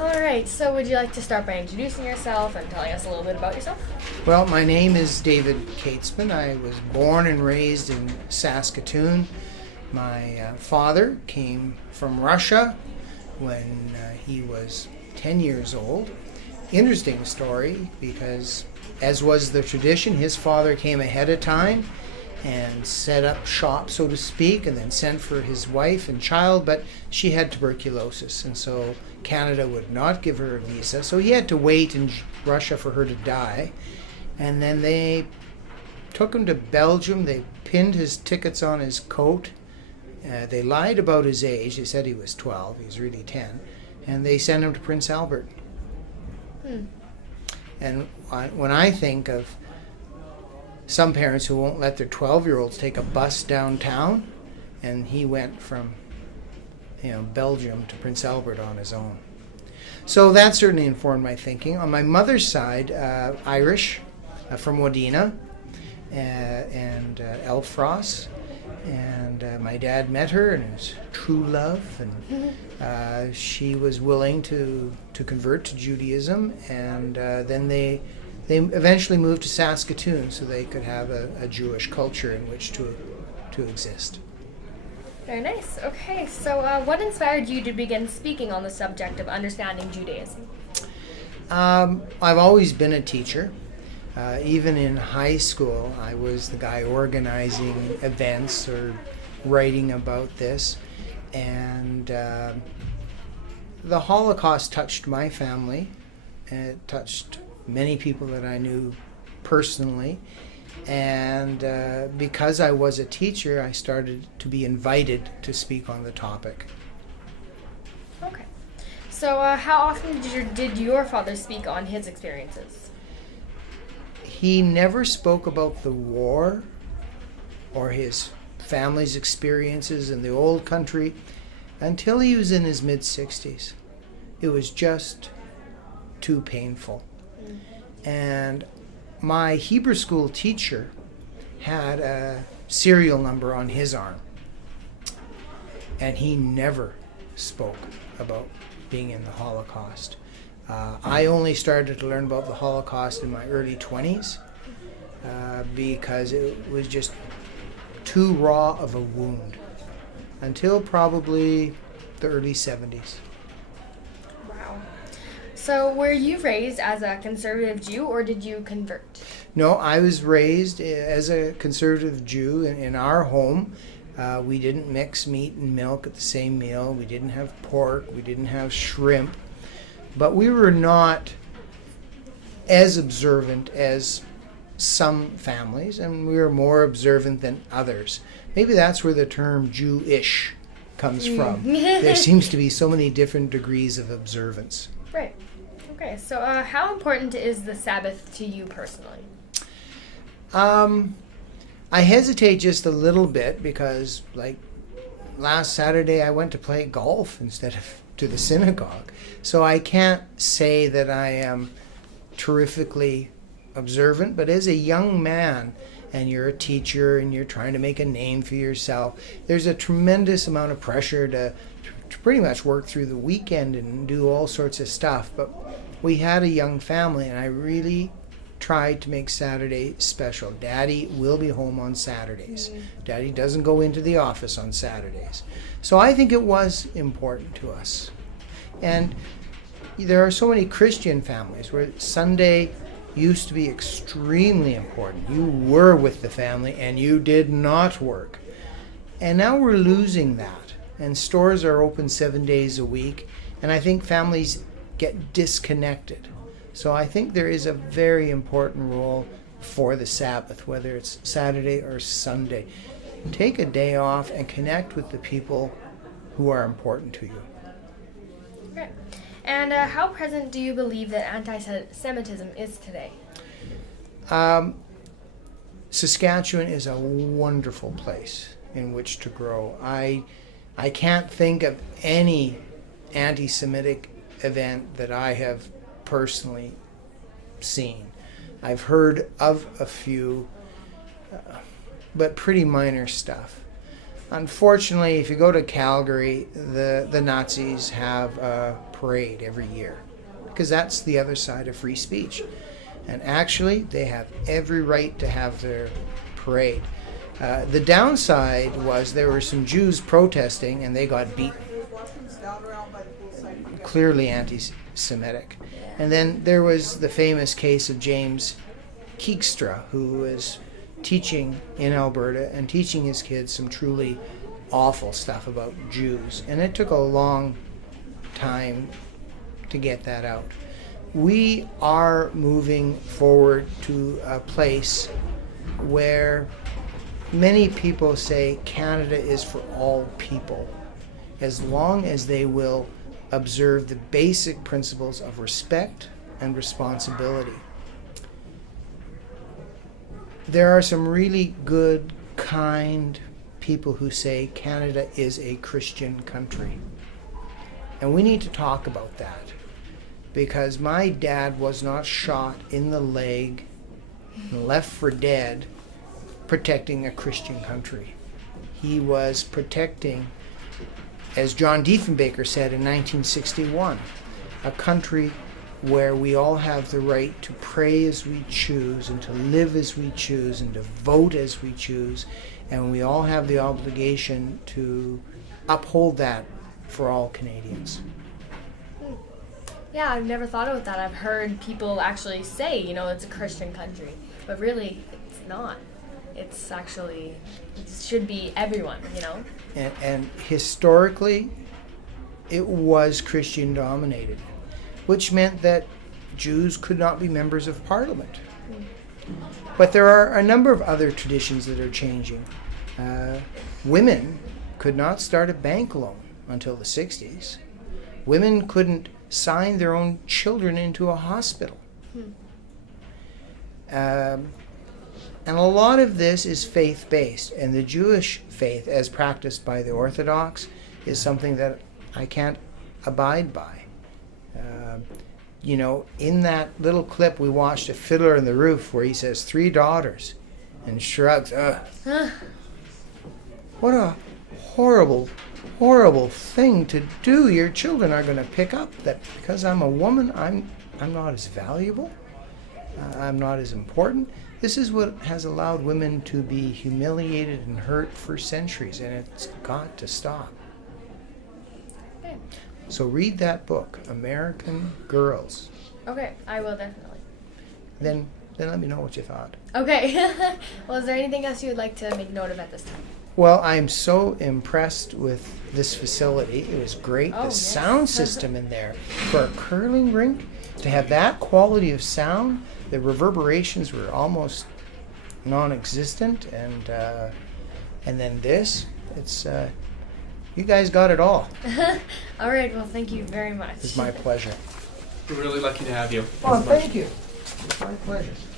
All right, so would you like to start by introducing yourself and telling us a little bit about yourself? Well, my name is David Katzman. I was born and raised in Saskatoon. My father came from Russia when he was 10 years old. Interesting story because, as was the tradition, his father came ahead of time and set up shop, so to speak, and then sent for his wife and child, but she had tuberculosis, and so Canada would not give her a visa, so he had to wait in Russia for her to die. And then they took him to Belgium. They pinned his tickets on his coat. They lied about his age. They said he was 12. He was really 10. And they sent him to Prince Albert. And when I think of some parents who won't let their 12-year-olds take a bus downtown, and he went from Belgium to Prince Albert on his own. So that certainly informed my thinking. On my mother's side, Irish, from Wadena and Elfross, and my dad met her and it was true love, and she was willing to convert to Judaism, and then they eventually moved to Saskatoon so they could have a Jewish culture in which to exist. Very nice. Okay, so what inspired you to begin speaking on the subject of understanding Judaism? I've always been a teacher. Even in high school, I was the guy organizing events or writing about this. And the Holocaust touched my family, and it touched many people that I knew personally. And because I was a teacher, I started to be invited to speak on the topic. Okay. So how often did your father speak on his experiences? He never spoke about the war or his family's experiences in the old country until he was in his mid-60s. It was just too painful. And my Hebrew school teacher had a serial number on his arm, and he never spoke about being in the Holocaust. I only started to learn about the Holocaust in my early 20s because it was just too raw of a wound until probably the early 70s. Wow. So were you raised as a conservative Jew or did you convert? No, I was raised as a conservative Jew in our home. We didn't mix meat and milk at the same meal. We didn't have pork. We didn't have shrimp. But we were not as observant as some families, and we were more observant than others. Maybe that's where the term Jewish comes from. There seems to be so many different degrees of observance. Right. Okay, so how important is the Sabbath to you personally? I hesitate just a little bit because, like, last Saturday I went to play golf instead of to the synagogue. So I can't say that I am terrifically observant, but as a young man, and you're a teacher and you're trying to make a name for yourself, there's a tremendous amount of pressure to pretty much work through the weekend and do all sorts of stuff. But we had a young family, and I really tried to make Saturday special. Daddy will be home on Saturdays. Daddy doesn't go into the office on Saturdays. So I think it was important to us. And there are so many Christian families where Sunday used to be extremely important. You were with the family and you did not work. And now we're losing that. And stores are open 7 days a week. And I think families get disconnected. So I think there is a very important role for the Sabbath, whether it's Saturday or Sunday. Take a day off and connect with the people who are important to you. Okay. And how present do you believe that anti-Semitism is today? Saskatchewan is a wonderful place in which to grow. I can't think of any anti-Semitic event that I have personally seen. I've heard of a few, but pretty minor stuff. unfortunately, if you go to Calgary, the Nazis have a parade every year because that's the other side of free speech. And actually, they have every right to have their parade. The downside was there were some Jews protesting and they got beaten. Clearly anti-Semitic. And then there was the famous case of James Keegstra, who was teaching in Alberta and teaching his kids some truly awful stuff about Jews. And it took a long time to get that out. We are moving forward to a place where many people say Canada is for all people, as long as they will observe the basic principles of respect and responsibility. There are some really good, kind people who say Canada is a Christian country. And we need to talk about that, because my dad was not shot in the leg and left for dead protecting a Christian country. He was protecting, as John Diefenbaker said in 1961, a country where we all have the right to pray as we choose and to live as we choose and to vote as we choose, and we all have the obligation to uphold that for all Canadians. Yeah, I've never thought about that. I've heard people actually say, it's a Christian country, but really it's not. It's actually, it should be everyone, And historically, it was Christian dominated, which meant that Jews could not be members of Parliament. But there are a number of other traditions that are changing. Women could not start a bank loan until the 60s. Women couldn't sign their own children into a hospital. And a lot of this is faith-based, and the Jewish faith, as practiced by the Orthodox, is something that I can't abide by. In that little clip we watched of Fiddler on the Roof where he says 3 daughters and shrugs. What a horrible, horrible thing to do. Your children are going to pick up that because I'm a woman, I'm not as valuable. I'm not as important. This is what has allowed women to be humiliated and hurt for centuries, and it's got to stop. Okay. So read that book, American Girls. Okay, I will definitely. Then let me know what you thought. Okay. Well, is there anything else you would like to make note of at this time? Well, I'm so impressed with this facility. It was great. Oh, the yes. sound system in there for a curling rink, to have that quality of sound, the reverberations were almost non-existent, and then this, it's you guys got it all. All right, well, thank you very much. It's my pleasure. We're really lucky to have you. Oh, thank you. It's my pleasure.